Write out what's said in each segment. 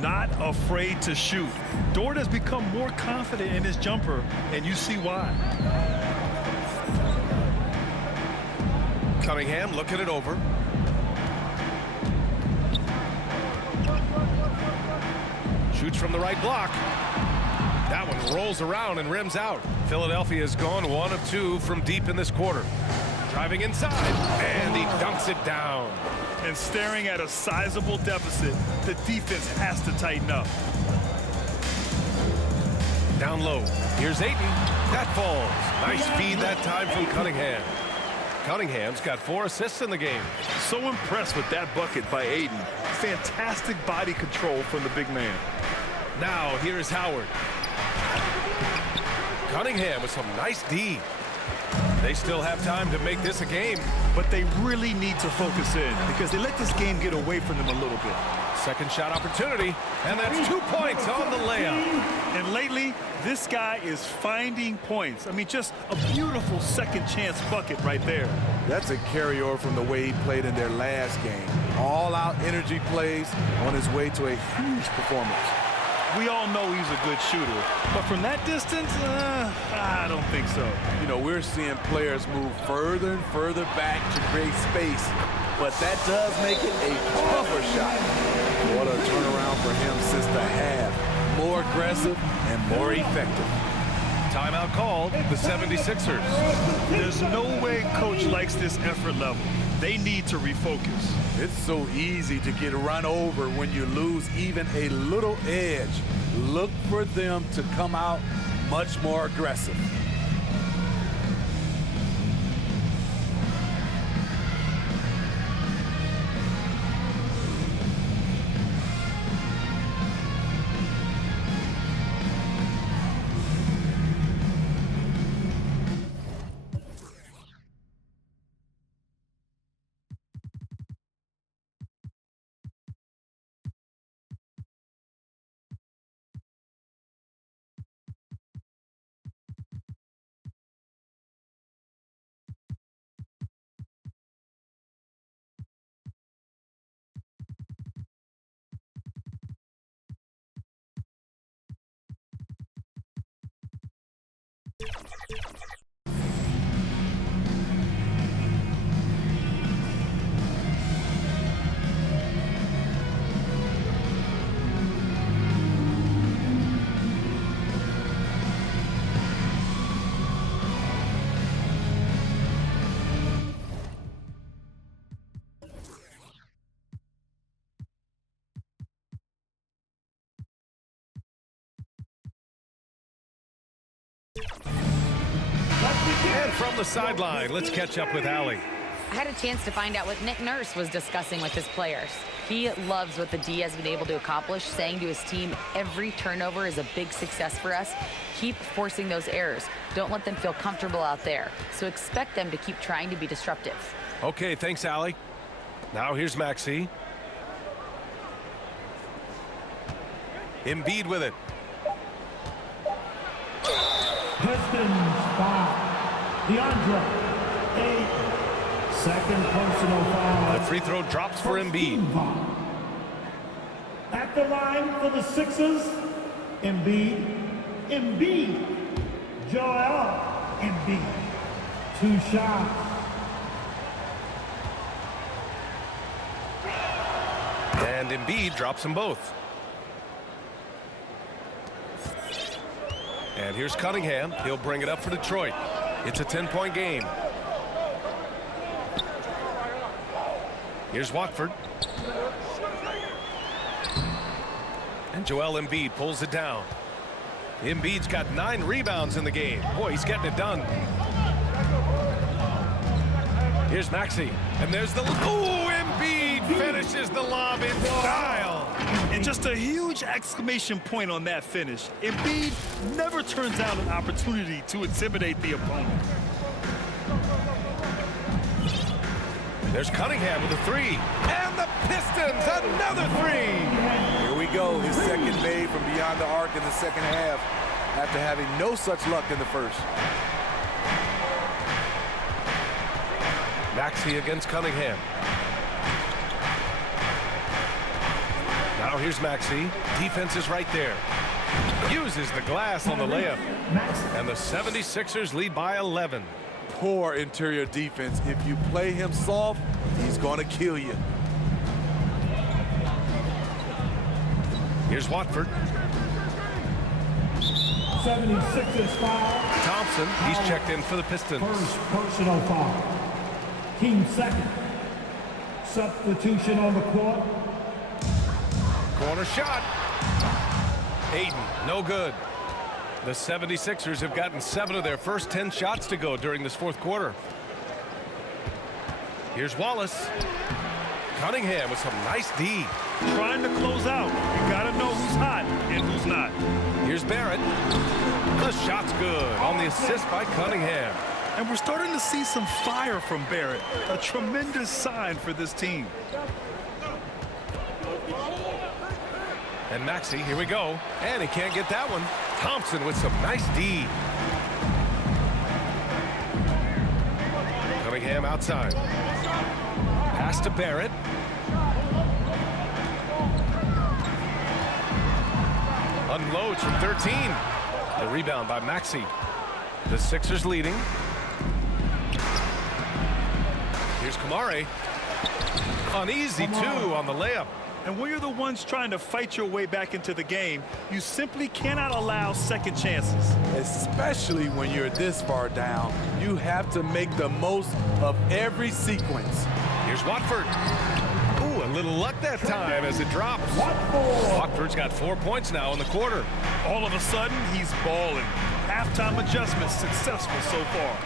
not afraid to shoot. Dort has become more confident in his jumper, and you see why. Cunningham looking it over. Shoots from the right block. That one rolls around and rims out. Philadelphia has gone 1 of 2 from deep in this quarter. Driving inside, and he dunks it down. And staring at a sizable deficit, the defense has to tighten up. Down low. Here's Ayton. That falls. Nice feed that time from Cunningham. Cunningham's got 4 assists in the game. So impressed with that bucket by Ayton. Fantastic body control from the big man. Now here's Howard. Cunningham with some nice D. They still have time to make this a game. But they really need to focus in because they let this game get away from them a little bit. Second shot opportunity, and that's 2 points on the layup. And lately, this guy is finding points. I mean, just a beautiful second chance bucket right there. That's a carryover from the way he played in their last game. All-out energy plays on his way to a huge performance. We all know he's a good shooter, but from that distance, I don't think so. You know, we're seeing players move further and further back to create space, but that does make it a tougher shot. What a turnaround for him since the half. More aggressive and more effective. Timeout called, the 76ers. There's no way coach likes this effort level. They need to refocus. It's so easy to get run over when you lose even a little edge. Look for them to come out much more aggressive. And from the sideline, let's catch up with Allie. I had a chance to find out what Nick Nurse was discussing with his players. He loves what the D has been able to accomplish, saying to his team, every turnover is a big success for us. Keep forcing those errors. Don't let them feel comfortable out there. So expect them to keep trying to be disruptive. Okay, thanks, Allie. Now here's Maxey. Embiid with it. Pistons foul. DeAndre Ayton. Second personal foul. The free throw drops for Embiid. At the line for the Sixers, Embiid. Joel Embiid. 2 shots. And Embiid drops them both. And here's Cunningham. He'll bring it up for Detroit. It's a 10-point game. Here's Watford. And Joel Embiid pulls it down. Embiid's got 9 rebounds in the game. Boy, he's getting it done. Here's Maxey. And there's the... Ooh, Embiid finishes the lob in style. And just a huge exclamation point on that finish. Embiid never turns down an opportunity to intimidate the opponent. There's Cunningham with a 3. And the Pistons, another 3. Here we go, his second made from beyond the arc in the second half after having no such luck in the first. Maxey against Cunningham. Now here's Maxey. Defense is right there. Uses the glass on the layup. And the 76ers lead by 11. Poor interior defense. If you play him soft, he's going to kill you. Here's Watford. 76ers foul. Thompson, he's checked in for the Pistons. First personal foul. Team second. Substitution on the court. Corner shot. Ayton, no good. The 76ers have gotten 7 of their first 10 shots to go during this fourth quarter. Here's Wallace. Cunningham with some nice D. Trying to close out. You got to know who's hot and who's not. Here's Barrett. The shot's good on the assist by Cunningham. And we're starting to see some fire from Barrett. A tremendous sign for this team. And Maxey, here we go. And he can't get that one. Thompson with some nice D. Cunningham outside. Pass to Barrett. Unloads from 13. The rebound by Maxey. The Sixers leading. Here's Kamare. An easy 2 on the layup. And when you're the ones trying to fight your way back into the game, you simply cannot allow second chances. Especially when you're this far down, you have to make the most of every sequence. Here's Watford. Ooh, a little luck that time as it drops. Watford's got 4 points now in the quarter. All of a sudden, he's balling. Halftime adjustments successful so far.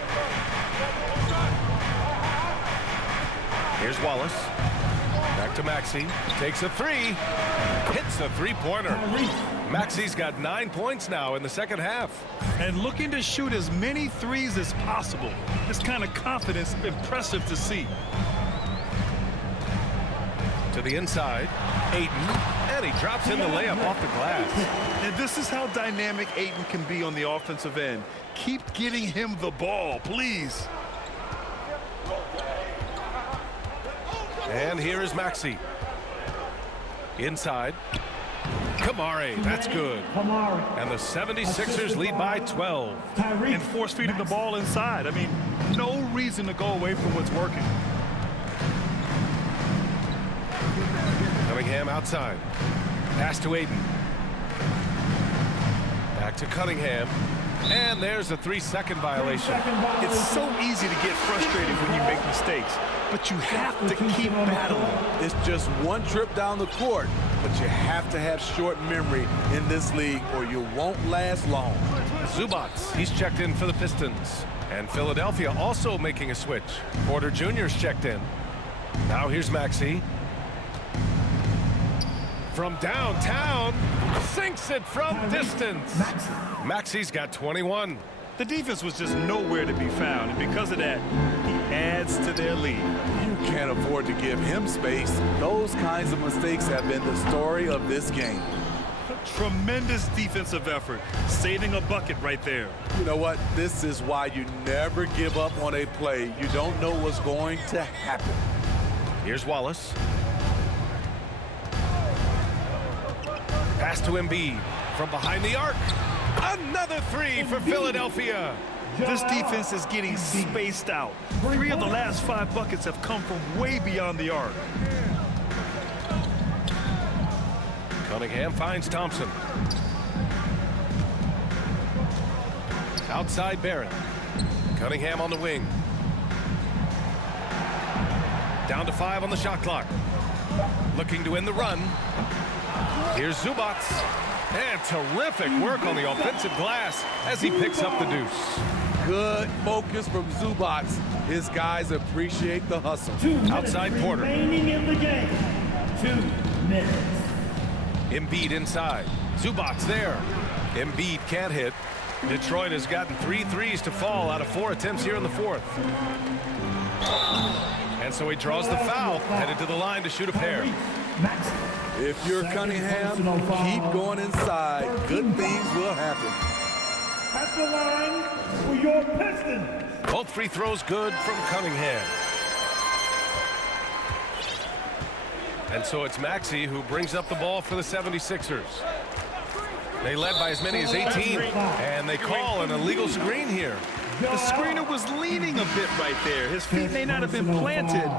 Here's Wallace. Back to Maxey. Takes a 3. Hits a three-pointer. Maxey's got 9 points now in the second half. And looking to shoot as many threes as possible. This kind of confidence, impressive to see. To the inside. Ayton. And he drops in the layup off the glass. And this is how dynamic Ayton can be on the offensive end. Keep getting him the ball, please. And here is Maxey. Inside. Kamare, that's good. And the 76ers lead by 12. And force feeding the ball inside. I mean, no reason to go away from what's working. Cunningham outside. Pass to Ayton. Back to Cunningham. And there's a 3-second violation. It's so easy to get frustrated when you make mistakes, but you have to keep battling. It's just one trip down the court, but you have to have short memory in this league or you won't last long. Zubac, he's checked in for the Pistons. And Philadelphia also making a switch. Porter Jr.'s checked in. Now here's Maxey. From downtown, sinks it from distance. Maxey's got 21. The defense was just nowhere to be found, and because of that, he adds to their lead. You can't afford to give him space. Those kinds of mistakes have been the story of this game. Tremendous defensive effort, saving a bucket right there. You know what? This is why you never give up on a play. You don't know what's going to happen. Here's Wallace. Pass to Embiid from behind the arc. Another 3 for Philadelphia. This defense is getting spaced out. 3 of the last 5 buckets have come from way beyond the arc. Cunningham finds Thompson. Outside Barrett. Cunningham on the wing. Down to 5 on the shot clock. Looking to end the run. Here's Zubac. And terrific work on the offensive glass as he picks up the deuce. Good focus from Zubac. His guys appreciate the hustle. Outside Porter. Remaining in the game. 2 minutes. Embiid inside. Zubac there. Embiid can't hit. Detroit has gotten 3 threes to fall out of 4 attempts here in the fourth. And so he draws the foul, headed to the line to shoot a pair. If you're Cunningham, keep going inside. Good things will happen. At the line for your Pistons. Both free throws good from Cunningham. And so it's Maxey who brings up the ball for the 76ers. They led by as many as 18, and they call an illegal screen here. The screener was leaning a bit right there. His feet may not have been planted.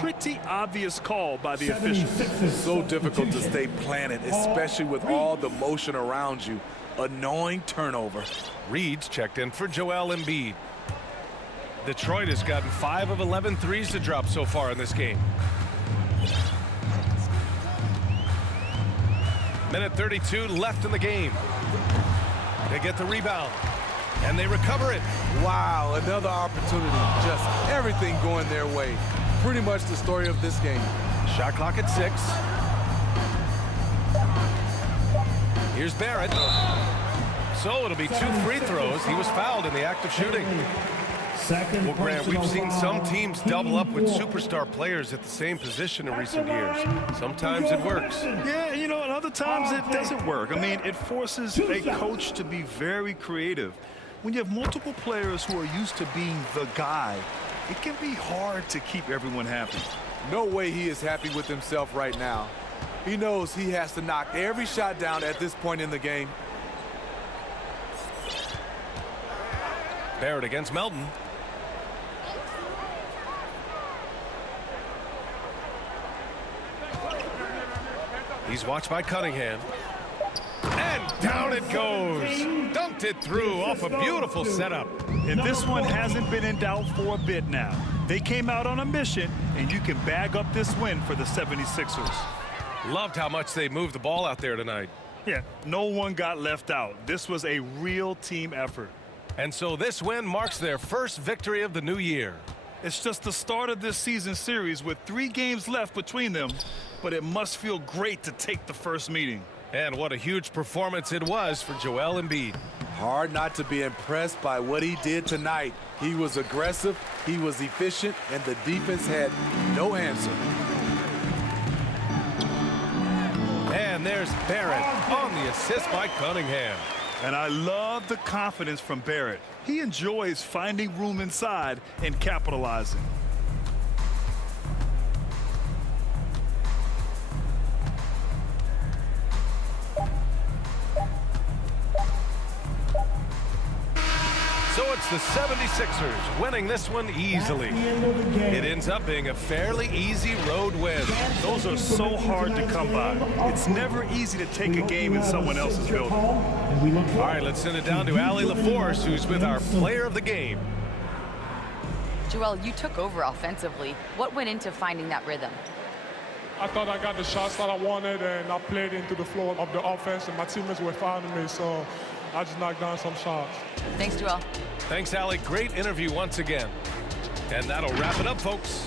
Pretty obvious call by the official. So difficult to stay planted, especially with all the motion around you. Annoying turnover. Reed's checked in for Joel Embiid. Detroit has gotten 5 of 11 threes to drop so far in this game. Minute 32 left in the game. They get the rebound, and they recover it. Wow, another opportunity. Just everything going their way. Pretty much the story of this game. Shot clock at 6. Here's Barrett. So it'll be 2 free throws. He was fouled in the act of shooting. Well, Grant, we've seen some teams double up with superstar players at the same position in recent years. Sometimes it works. Yeah, you know, and other times it doesn't work. I mean, it forces a coach to be very creative. When you have multiple players who are used to being the guy, it can be hard to keep everyone happy. No way he is happy with himself right now. He knows he has to knock every shot down at this point in the game. Barrett against Melton. He's watched by Cunningham. And down it goes. Dunked it through off a beautiful setup. And this one hasn't been in doubt for a bit now. They came out on a mission, and you can bag up this win for the 76ers. Loved how much they moved the ball out there tonight. Yeah, no one got left out. This was a real team effort. And so this win marks their first victory of the new year. It's just the start of this season series with 3 games left between them, but it must feel great to take the first meeting. And what a huge performance it was for Joel Embiid. Hard not to be impressed by what he did tonight. He was aggressive, he was efficient, and the defense had no answer. And there's Barrett on the assist by Cunningham. And I love the confidence from Barrett. He enjoys finding room inside and capitalizing. So it's the 76ers winning this one easily. It ends up being a fairly easy road win. Those are so hard to come by. It's never easy to take a game in someone else's building. All right, let's send it down to Allie LaForce, who's with our player of the game. Joel, you took over offensively. What went into finding that rhythm? I thought I got the shots that I wanted, and I played into the flow of the offense, and my teammates were fouling me, so I just knocked down some shots. Thanks, Joel. Thanks, Allie. Great interview once again. And that'll wrap it up, folks.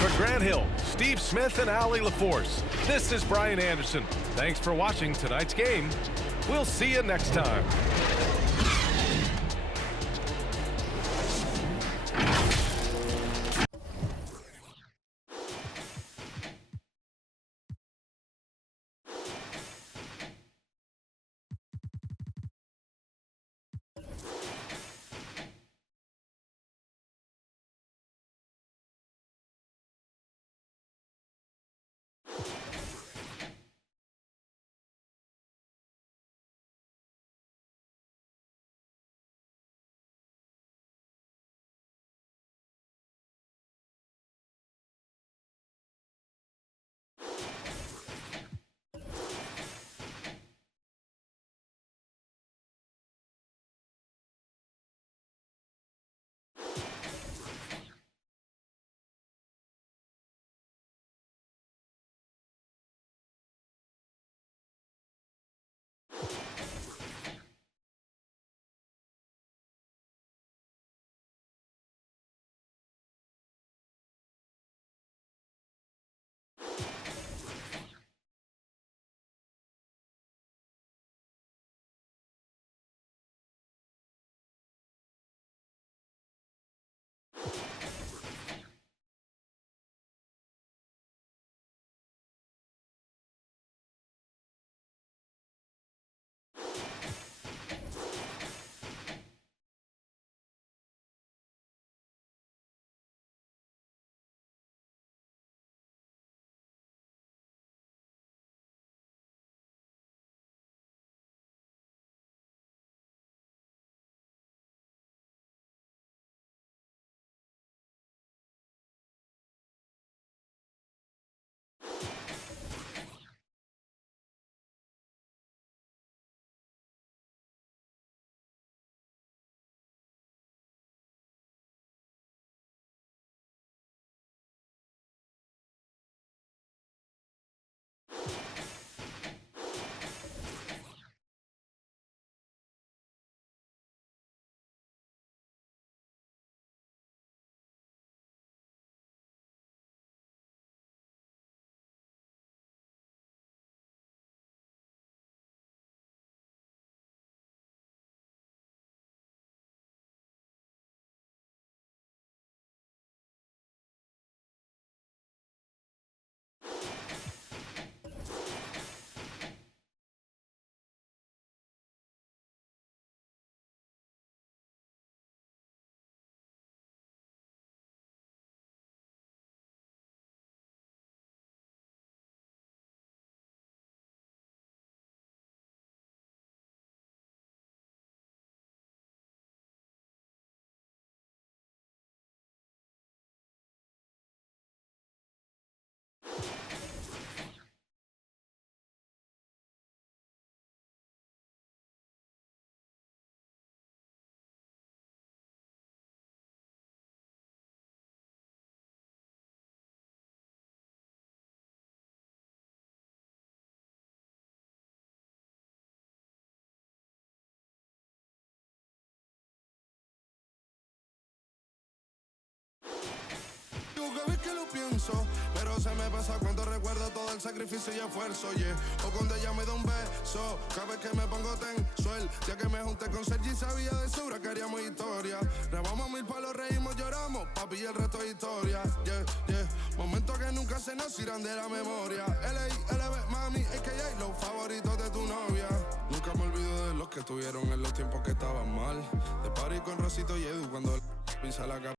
For Grant Hill, Steve Smith, and Allie LaForce, this is Brian Anderson. Thanks for watching tonight's game. We'll see you next time. tú que ves que lo pienso, pero se me pasa cuando recuerdo todo el sacrificio y esfuerzo, yeah. O cuando ella me da un beso, cada vez que me pongo tenso, el día que me junté con Sergi sabía de sobra que haríamos historia. Grabamos 1000 palos, reímos, lloramos, papi, y el resto es historia, yeah, yeah. Momentos que nunca se nos irán de la memoria. L.A.L.B. mami, a.k.a. los favoritos de tu novia. Nunca me olvido de los que estuvieron en los tiempos que estaban mal. De party con Rosito y Edu cuando pisa la capa.